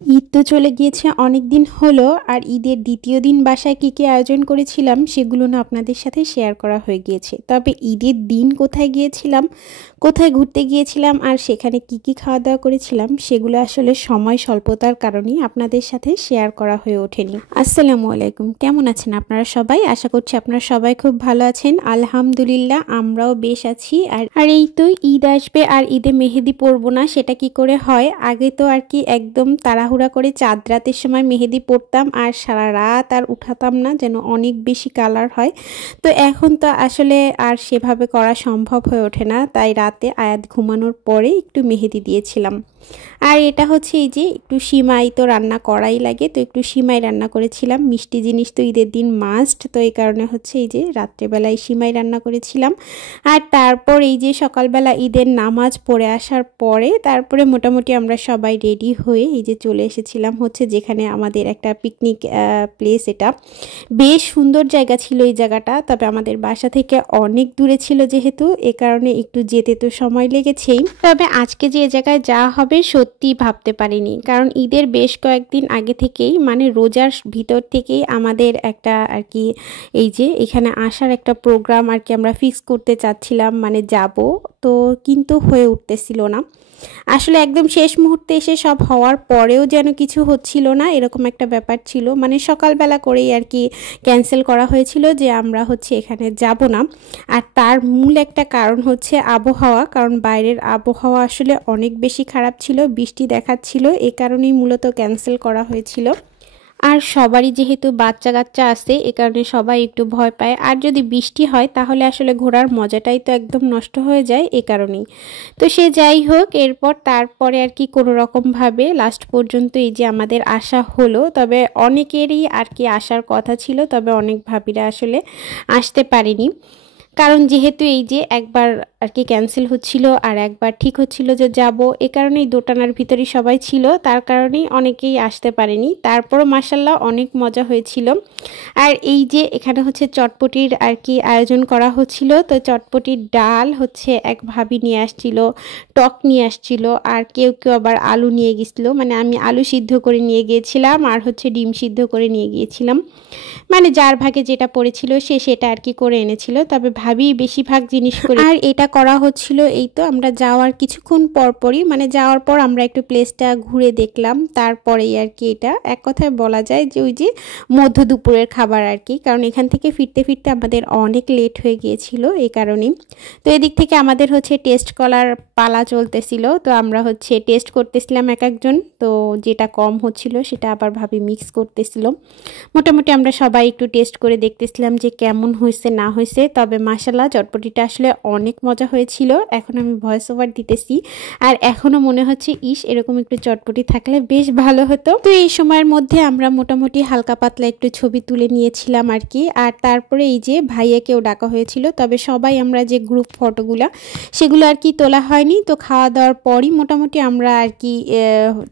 ঈদ তো চলে গিয়েছে অনেক দিন হলো, আর ঈদের দ্বিতীয় দিন বাসায় কী কী আয়োজন করেছিলাম সেগুলো না আপনাদের সাথে শেয়ার করা হয়ে গিয়েছে। তবে ঈদের দিন কোথায় গিয়েছিলাম, কোথায় ঘুরতে গিয়েছিলাম আর সেখানে কী কী খাওয়া দাওয়া করেছিলাম সেগুলো আসলে সময় স্বল্পতার কারণেই আপনাদের সাথে শেয়ার করা হয়ে ওঠেনি। আসসালামু আলাইকুম, কেমন আছেন আপনারা সবাই? আশা করছি আপনারা সবাই খুব ভালো আছেন। আলহামদুলিল্লাহ, আমরাও বেশ আছি। আর এই তো ঈদ আসবে আর ঈদে মেহেদি পরবো না, সেটা কি করে হয়? আগে তো আর কি একদম তাড়াহুড়া করে চাঁদ রাতের সময় মেহেদি পরতাম আর সারা রাত আর উঠাতাম না, যেন অনেক বেশি কালার হয়। তো এখন তো আসলে আর সেভাবে করা সম্ভব হয়ে ওঠে না, তাই রাতে আয়াত ঘুমানোর পরে একটু মেহেদি দিয়েছিলাম। আর এটা হচ্ছে এই যে একটু সিমাই তো রান্না করাই লাগে, তো একটু সিমাই রান্না করেছিলাম। মিষ্টি জিনিস তো ঈদের দিন মাস্ট, তো এই কারণে হচ্ছে এই যে রাত্রেবেলায় সিমাই রান্না করেছিলাম। আর তারপর এই যে সকালবেলা ঈদের নামাজ পড়ে আসার পরে তারপরে মোটামুটি আমরা সবাই রেডি হয়ে এই যে চলে এসেছিলাম হচ্ছে যেখানে আমাদের একটা পিকনিক প্লেস। এটা বেশ সুন্দর জায়গা ছিল এই জায়গাটা, তবে আমাদের বাসা থেকে অনেক দূরে ছিল যেহেতু, এ কারণে একটু যেতে তো সময় লেগেছেই। তবে আজকে যে জায়গায় যাওয়া হবে সত্যি ভাবতে পারিনি, কারণ ঈদের বেশ কয়েকদিন আগে থেকেই মানে রোজার ভিতর থেকেই আমাদের একটা আর কি এই যে এখানে আসার একটা প্রোগ্রাম আর কি আমরা ফিক্স করতে চাচ্ছিলাম, মানে যাব, তো কিন্তু হয়ে উঠতেছিল না। আসলে একদম শেষ মুহূর্তে এসে সব হওয়ার পরেও যেন কিছু হচ্ছিল না, এরকম একটা ব্যাপার ছিল। মানে সকালবেলা করেই আর কি ক্যান্সেল করা হয়েছিল যে আমরা হচ্ছে এখানে যাব না। আর তার মূল একটা কারণ হচ্ছে আবহাওয়া, কারণ বাইরের আবহাওয়া আসলে অনেক বেশি খারাপ ছিল, বৃষ্টি দেখাচ্ছিল, এ কারণেই মূলত ক্যান্সেল করা হয়েছিল। আর সবারই যেহেতু বাচ্চা কাচ্চা আছে, এ কারণে সবাই একটু ভয় পায়, আর যদি বৃষ্টি হয় তাহলে আসলে ঘোরার মজাটাই তো একদম নষ্ট হয়ে যায়, এ কারণেই। তো সে যাই হোক, এরপর তারপরে আর কি কোনো রকমভাবে লাস্ট পর্যন্ত এই যে আমাদের আসা হলো। তবে অনেকেরই আর কি আসার কথা ছিল, তবে অনেক ভাবিরা আসলে আসতে পারেনি, কারণ যেহেতু এই যে একবার আর কি ক্যান্সেল হচ্ছিল আর একবার ঠিক হচ্ছিল যে যাব, এ কারণেই দোটানার ভিতরেই সবাই ছিল, তার কারণেই অনেকেই আসতে পারেনি। তারপরও মাশাআল্লাহ অনেক মজা হয়েছিল। আর এই যে এখানে হচ্ছে চটপটির আর কি আয়োজন করা হচ্ছিল, তো চটপটির ডাল হচ্ছে এক ভাবি নিয়ে আসছিল, টক নিয়ে আসছিল, আর কেউ কেউ আবার আলু নিয়ে গেছিল, মানে আমি আলু সিদ্ধ করে নিয়ে গিয়েছিলাম আর হচ্ছে ডিম সিদ্ধ করে নিয়ে গিয়েছিলাম, মানে যার ভাগে যেটা পড়েছিল সে সেটা আর কি করে এনেছিল। তবে ভাবি বেশিরভাগ জিনিস করে, আর এটা করা হচ্ছিল এই তো আমরা যাওয়ার কিছুক্ষণ পরপরই, মানে যাওয়ার পর আমরা একটু প্লেসটা ঘুরে দেখলাম, তারপরেই আর কি এটা এক কথায় বলা যায় যে ওই যে মধ্য দুপুরের খাবার আর কি, কারণ এখান থেকে ফিরতে ফিরতে আমাদের অনেক লেট হয়ে গিয়েছিল এই কারণেই। তো এদিক থেকে আমাদের হচ্ছে টেস্ট করার পালা চলতেছিল, তো আমরা হচ্ছে টেস্ট করতেছিলাম এক একজন, তো যেটা কম হচ্ছিল সেটা আবার ভাবি মিক্স করতেছিল। মোটামুটি আমরা সবাই একটু টেস্ট করে দেখতেছিলাম যে কেমন হয়েছে না হয়েছে। তবে মাশাআল্লাহ চটপটিটা আসলে অনেক মজা হয়েছিল। এখন আমি ভয়েস ওভার দিতেছি আর এখনও মনে হচ্ছে ইস এরকম একটু চটপটি থাকলে বেশ ভালো হতো। তো এই সময়ের মধ্যে আমরা মোটামুটি হালকা পাতলা একটু ছবি তুলে নিয়েছিলাম আর কি। আর তারপরে এই যে ভাইয়াকেও ডাকা হয়েছিল, তবে সবাই আমরা যে গ্রুপ ফটোগুলো সেগুলো আর কি তোলা হয়নি। তো খাওয়া দাওয়ার পরই মোটামুটি আমরা আর কি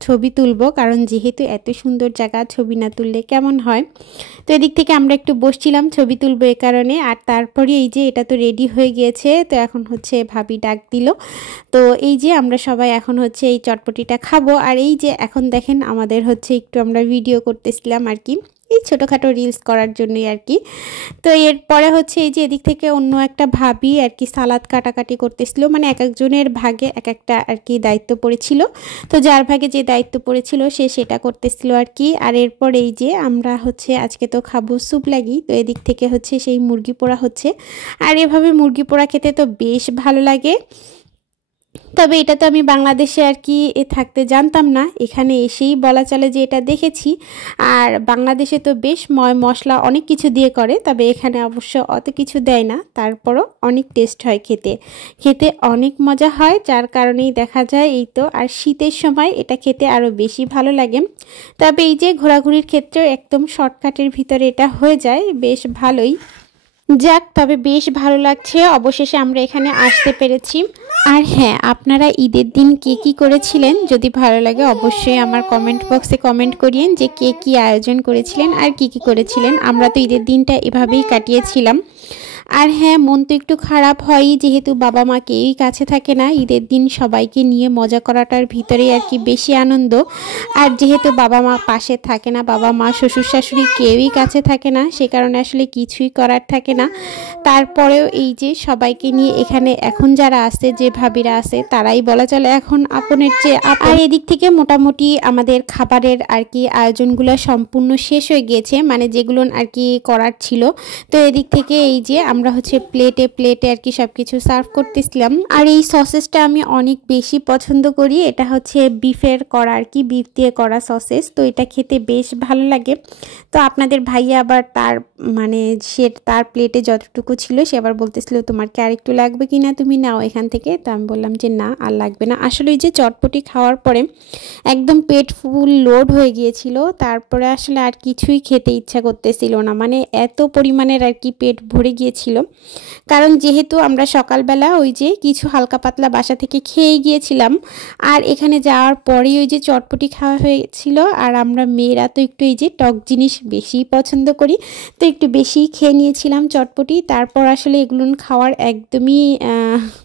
ছবি তুলবো, কারণ যেহেতু এত সুন্দর জায়গা ছবি না তুললে কেমন হয়। তো এদিক থেকে আমরা একটু বসছিলাম ছবি তুলবো এ কারণে। আর তারপরে এই যে এটা তো রেডি হয়ে গিয়েছে, তো এখন হচ্ছে ভাবি ডাক দিল, তো এই যে আমরা সবাই এখন হচ্ছে এই চটপটিটা খাবো। আর এই যে এখন দেখেন আমাদের হচ্ছে একটু আমরা ভিডিও করতেছিলাম আর কি, এই ছোটোখাটো রিলস করার জন্যই আর কি। তো এরপরে হচ্ছে এই যে এদিক থেকে অন্য একটা ভাবি আর কি সালাদ কাটাকাটি করতেছিল, মানে এক একজনের ভাগে এক একটা আর কি দায়িত্ব পড়েছিল, তো যার ভাগে যে দায়িত্ব পড়েছিল সে সেটা করতেছিল আর কি। আর এরপর এই যে আমরা হচ্ছে আজকে তো খাবো স্যুপ লাগি, তো এদিক থেকে হচ্ছে সেই মুরগি পোড়া হচ্ছে। আর এভাবে মুরগি পোড়া খেতে তো বেশ ভালো লাগে, তবে এটা তো আমি বাংলাদেশে আর কি থাকতে জানতাম না, এখানে এসেই বলা চলে যে এটা দেখেছি। আর বাংলাদেশে তো বেশ মশলা অনেক কিছু দিয়ে করে, তবে এখানে অবশ্য অত কিছু দেয় না, তারপরও অনেক টেস্ট হয়, খেতে খেতে অনেক মজা হয়, যার কারণেই দেখা যায় এই তো। আর শীতের সময় এটা খেতে আরও বেশি ভালো লাগে। তবে এই যে ঘোরাঘুরির ক্ষেত্রেও একদম শর্টকাটের ভিতরে এটা হয়ে যায়, বেশ ভালোই। যাক, তবে বেশ ভালো লাগছে, অবশেষে আমরা এখানে আসতে পেরেছি। আর হ্যাঁ, আপনারা ঈদের দিন কে কী করেছিলেন যদি ভালো লাগে অবশ্যই আমার কমেন্ট বক্সে কমেন্ট করিয়েন যে কে কী আয়োজন করেছিলেন আর কি কী করেছিলেন। আমরা তো ঈদের দিনটা এভাবেই কাটিয়েছিলাম। আর হ্যাঁ, মন তো একটু খারাপ হয়ই, যেহেতু বাবা মা কেউই কাছে থাকে না। ঈদের দিন সবাইকে নিয়ে মজা করাটার ভিতরেই আর কি বেশি আনন্দ। আর যেহেতু বাবা মা পাশে থাকে না, বাবা মা শ্বশুর শাশুড়ি কেউই কাছে থাকে না, সে কারণে আসলে কিছুই করার থাকে না। তারপরেও এই যে সবাইকে নিয়ে এখানে এখন যারা আছে, যে ভাবিরা আছে, তারাই বলা চলে এখন আপনের চেয়ে আপন। আর এদিক থেকে মোটামুটি আমাদের খাবারের আর কি আয়োজনগুলো সম্পূর্ণ শেষ হয়ে গিয়েছে, মানে যেগুলো আর কি করার ছিল। তো এদিক থেকে এই যে আমরা হচ্ছে প্লেটে প্লেটে আর কি সব কিছু সার্ভ করতেছিলাম। আর এই সসেসটা আমি অনেক বেশি পছন্দ করি। এটা হচ্ছে বিফের করা আর কি, বিফ দিয়ে করা সসেস। তো এটা খেতে বেশ ভালো লাগে। তো আপনাদের ভাইয়া আবার তার মানে সে তার প্লেটে যতটুকু ছিল সে আবার বলতেছিল তোমার কি আর একটু লাগবে কি না, তুমি নাও এখান থেকে। তো আমি বললাম যে না, আর লাগবে না। আসলে এই যে চটপটি খাওয়ার পরে একদম পেট ফুল লোড হয়ে গিয়েছিল, তারপরে আসলে আর কিছুই খেতে ইচ্ছা করতেছিল না, মানে এত পরিমাণের আর কি পেট ভরে গিয়েছিল। কারণ যেহেতু আমরা সকালবেলা ওই যে কিছু হালকা পাতলা বাসা থেকে খেয়ে গিয়েছিলাম, আর এখানে যাওয়ার পরেই ওই যে চটপটি খাওয়া হয়েছিল। আর আমরা মেয়েরা তো একটু এই যে টক জিনিস বেশি পছন্দ করি, তো একটু বেশি খেয়ে নিয়েছিলাম চটপটি। তারপর আসলে এগুলো খাওয়ার একদমই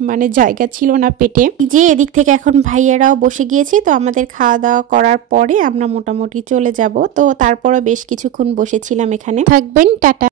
মানে জায়গা ছিল না পেটে। যে এদিক থেকে এখন ভাইয়েরাও বসে গিয়েছি, তো আমাদের খাওয়া দাওয়া করার পরে আমরা মোটামুটি চলে যাব। তো তারপরও বেশ কিছুক্ষণ বসেছিলাম এখানে। থাকবেন, টাটা।